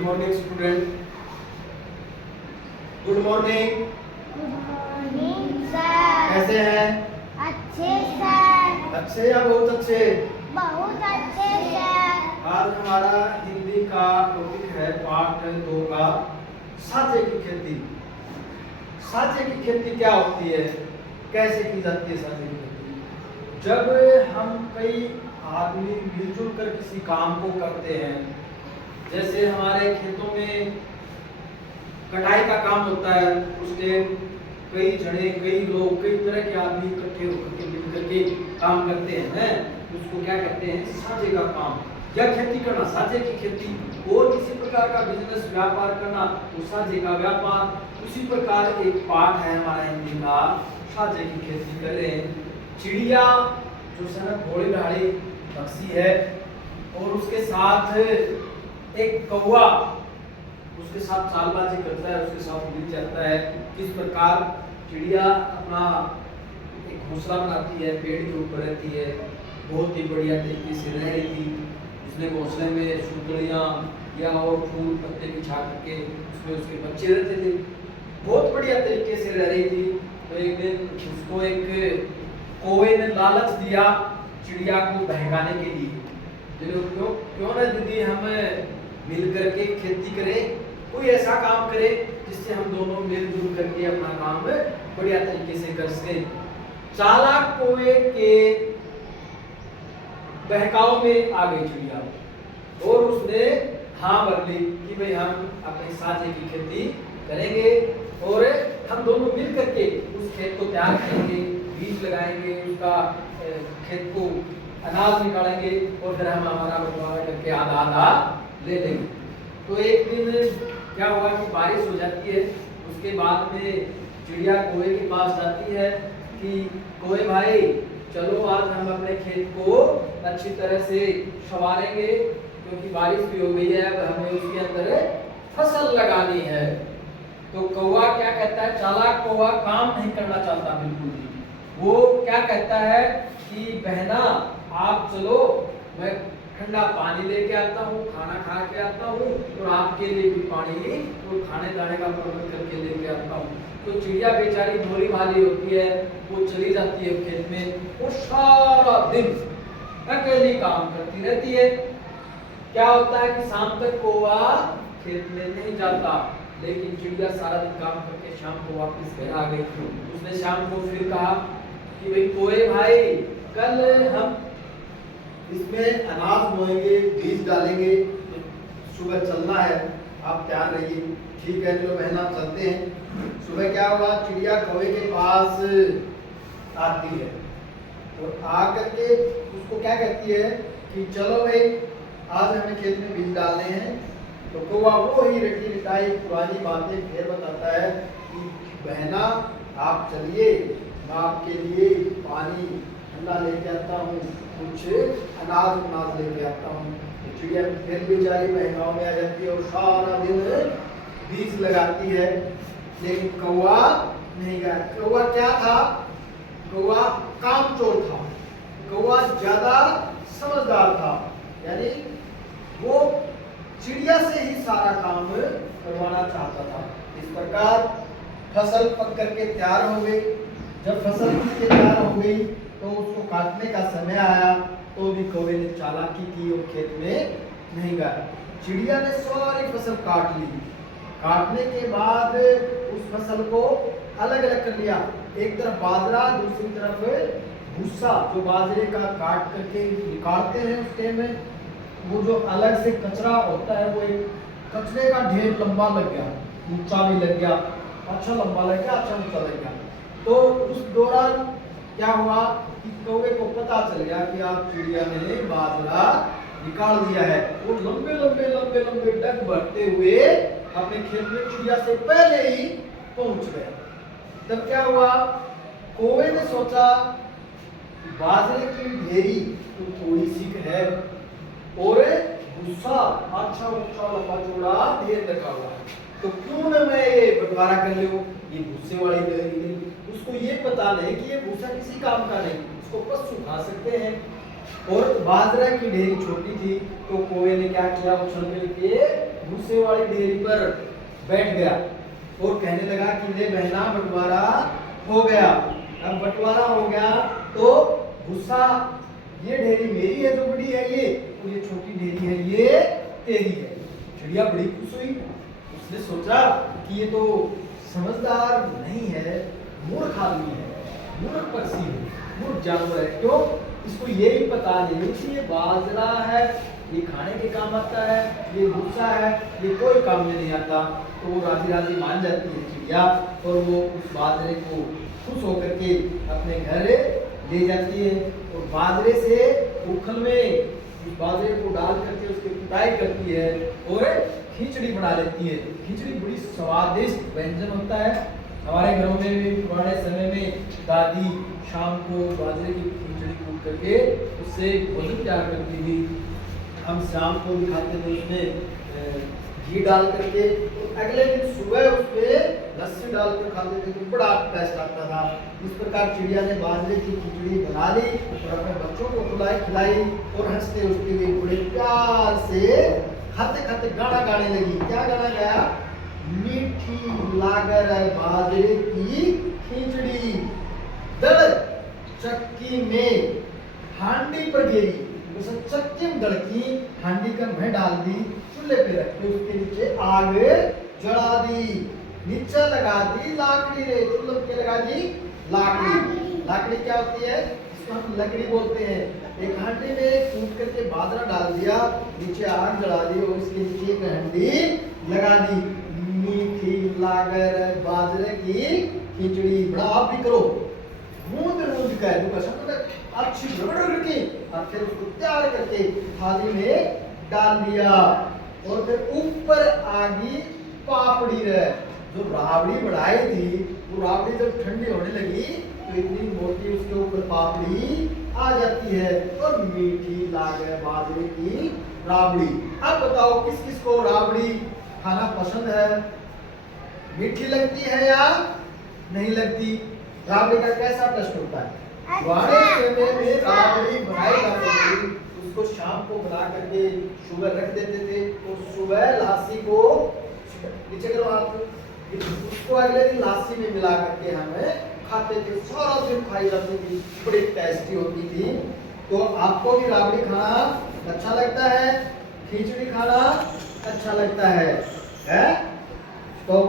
Morning student. Good morning. Good morning sir. कैसे हैं? अच्छे सर। अच्छे या बहुत अच्छे? बहुत अच्छे सर। आज हमारा हिंदी का टॉपिक है पार्ट 2 का साजे की खेती। साजे की खेती क्या होती है, कैसे की जाती है साजे की खेती? जब हम कई आदमी मिलजुल कर किसी काम को करते हैं, जैसे हमारे खेतों में कटाई का काम होता है, उस टाइम कई जने, कई लोग, कई तरह के आदमी इकट्ठे होकर के मिलकर के काम करते हैं, उसको क्या कहते हैं? साझे का काम। या खेती करना, साझे की खेती। और किसी प्रकार का बिजनेस, व्यापार करना, तो साझे का व्यापार। उसी प्रकार एक पाठ है हमारा हिंदी का, साझे की खेती कर रहे हैं। चिड़िया जो सनक घोड़ी दहाड़ी पक्षी है, और उसके साथ एक कौवा उसके साथ चालबाजी करता है, उसके साथ मिल जाता है। किस प्रकार चिड़िया अपना एक घोंसला बनाती है, पेड़ के ऊपर रहती है, बहुत ही बढ़िया तरीके से रह रही थी। उसने घोंसले में सुतलियाँ या और फूल पत्ते बिछा करके उसमें उसके बच्चे रहते थे, बहुत बढ़िया तरीके से रह रही थी। तो एक दिन उसको एक कौवे ने लालच दिया चिड़िया को बहकाने के लिए। क्यों क्यों ना दीदी हम मिल करके खेती करें, कोई ऐसा काम करे जिससे हम दोनों मिलजुल करके अपना काम बढ़िया तरीके से कर सकें। चालाक कौवे के बहकाव में आ गई चिड़िया, और उसने हाँ भर ली कि भाई हम अपने साझे की खेती करेंगे और हम दोनों मिल करके उस खेत को तैयार करेंगे, बीज लगाएंगे, उसका खेत को अनाज निकालेंगे, और फिर हम हमारा बंटवारा करके आधा आधा ले लेंगे। तो एक दिन क्या हुआ कि बारिश हो जाती है। उसके बाद में चिड़िया कौवे के पास जाती है कि कौवे भाई चलो आज हम अपने खेत को अच्छी तरह से संवारेंगे, क्योंकि बारिश भी हो गई है, अब हमें उसके अंदर फसल लगानी है। तो कौवा क्या कहता है? चालाक कौवा काम नहीं करना चाहता बिल्कुल भी। वो क्या कहता है कि बहना आप चलो, मैं ठंडा पानी लेके आता हूँ, खाना खा के आता हूँ, और आपके लिए भी पानी और खाने दाने का प्रबंध करके लेके आता हूँ। तो चिड़िया बेचारी भोली भाली होती है, वो चली जाती है खेत में, वो सारा दिन अकेली काम करती रहती है। क्या होता है कि शाम तक कौवा खेत में नहीं जाता, लेकिन चिड़िया सारा दिन काम करके शाम को वापस घर आ गई। उसने शाम को फिर कहा कि भाई कौवे भाई कल हम इसमें अनाज बोएंगे, बीज डालेंगे, सुबह चलना है, आप तैयार रहिए। ठीक है चलो बहना चलते हैं। सुबह क्या हुआ, चिड़िया कौवे के पास आती है और आकर के उसको क्या कहती है कि चलो भाई आज हमें खेत में बीज डालने हैं। तो कौवा वो ही रटी रिटाई पुरानी बातें फिर बताता है कि बहना आप चलिए, मैं आपके लिए पानी ठंडा लेके आता हूँ, कुछ अनाज लेके आता हूँ। तो चिड़िया फिर बेचारी बहकाव में आ जाती है और सारा दिन बीज लगाती है, लेकिन कौवा नहीं गया। कौवा क्या था? कौवा कामचोर था, कौवा ज्यादा समझदार था, यानी वो चिड़िया से ही सारा काम करवाना चाहता था। इस प्रकार फसल पक करके तैयार हो गई। जब फसल पक के तैयार हो गई तो उसको काटने का समय आया, तो भी कौवे ने चालाकी की और खेत में नहीं गया। चिड़िया ने सारी फसल काट ली। काटने के बाद उस फसल को अलग अलग कर लिया, एक तरफ बाजरा, दूसरी तरफ भूसा। जो बाजरे का काट करके निकालते हैं उसके में वो जो अलग से कचरा होता है, वो एक कचरे का ढेर लंबा लग गया, ऊंचा भी लग गया, अच्छा लंबा लग गया, अच्छा ऊंचा लग गया। तो उस दौरान क्या हुआ कि कौवे को पता चल गया कि आप चिड़िया ने बाजरा निकाल दिया है। वो लंबे लंबे लंबे लंबे डग बढ़ते हुए अपने खेत में चिड़िया से पहले ही पहुंच गया। तब क्या हुआ, कौवे ने सोचा बाजरे की ढेरी तो थोड़ी सी है और भूसा अच्छा ऊंचा लंबा चौड़ा ढेर लगा हुआ है, तो क्यों न मैं ये बंटवारा कर लूं, ये भूसे वाली ढेरी नहीं। उसको ये पता नहीं कि ये भूसा किसी काम का नहीं, इसको पशु खा सकते हैं। और बाजरा की ढेरी छोटी थी, तो कौवे ने क्या किया, उछल मिल के भूसे वाली ढेरी पर बैठ गया और कहने लगा कि ले बहना बंटवारा हो गया। अब बंटवारा हो गया तो भूसा, ये ढेरी मेरी है जो बड़ी है ये, और ये छोटी ढेरी है ये तेरी है। चिड़िया बड़ी खुश हुई, उसने सोचा कि ये तो समझदार नहीं है, मूर्ख आदमी है, मूर्ख पक्षी है, मूर्ख जानवर है। क्यों? इसको ये भी पता नहीं कि ये बाजरा है, ये खाने के काम आता है, ये भूसा है, ये कोई काम में नहीं आता। तो वो राजी राजी मान जाती है चिड़िया और वो उस बाजरे को खुश होकर के अपने घर ले जाती है और बाजरे से उखल में उस बाजरे को डाल करके उसकी कुटाई करती है और खिचड़ी बना लेती है। खिचड़ी बड़ी स्वादिष्ट व्यंजन होता है। हमारे घरों में भी पुराने समय में दादी शाम को बाजरे की खिचड़ी कूट करके उससे भोजन तैयार करती थी। हम शाम को भी खाते थे उसमें घी डाल करके, तो अगले दिन सुबह उसमें लस्सी डालकर खाते थे तो बड़ा टेस्ट आता था। इस प्रकार चिड़िया ने बाजरे की खिचड़ी बना ली और अपने बच्चों को खिलाई और हंसते हंसते हुए बड़े प्यार से खाते खाते गाना गाने लगी। क्या गाना गाया? मीठी लागर बाजरे की खिचड़ी, दड़ चक्की में हांडी पर गिरी, उसे चक्की में दड़की, हांडी का मैं डाल दी, चूल्हे पे रख के उसके नीचे आग जला दी, नीचे लगा दी लाकड़ी रे, चूल्हे पे लगा दी लाकड़ी। लाकड़ी क्या होती है? इसको हम लकड़ी बोलते हैं। एक हांडी में कूट करके बाजरा डाल दिया, नीचे आग जला दी और इसके नीचे एक हांडी लगा दी। मीठी लागर बाजरे की खिचड़ी। बड़ा आप भी करो, मूंद मूंद कर अच्छी रगड़ की और फिर उसको तैयार करके थाली में डाल दिया और फिर ऊपर आगी पापड़ी रहे। जो राबड़ी बढ़ाई थी वो राबड़ी जब ठंडी होने लगी तो इतनी मोटी उसके ऊपर पापड़ी आ जाती है और मीठी लागे बाजरे की राबड़ी। अब बताओ किस किस को राबड़ी खाना पसंद है? मीठी लगती है या नहीं लगती? राबड़ी का कैसा टेस्ट होता है? पुराने समय में राबड़ी बनाई जाती थी, उसको शाम को बना करके सुबह रख देते थे और सुबह लासी को नीचे करो आप, उसको अगले दिन लासी में मिला करके हमें खाते थे। सारा दिन खाई जाती थी, बड़ी टेस्टी होती थी। तो आपको भी राबड़ी खाना अच्छा लगता है? खिचड़ी खाना अच्छा लगता है? तो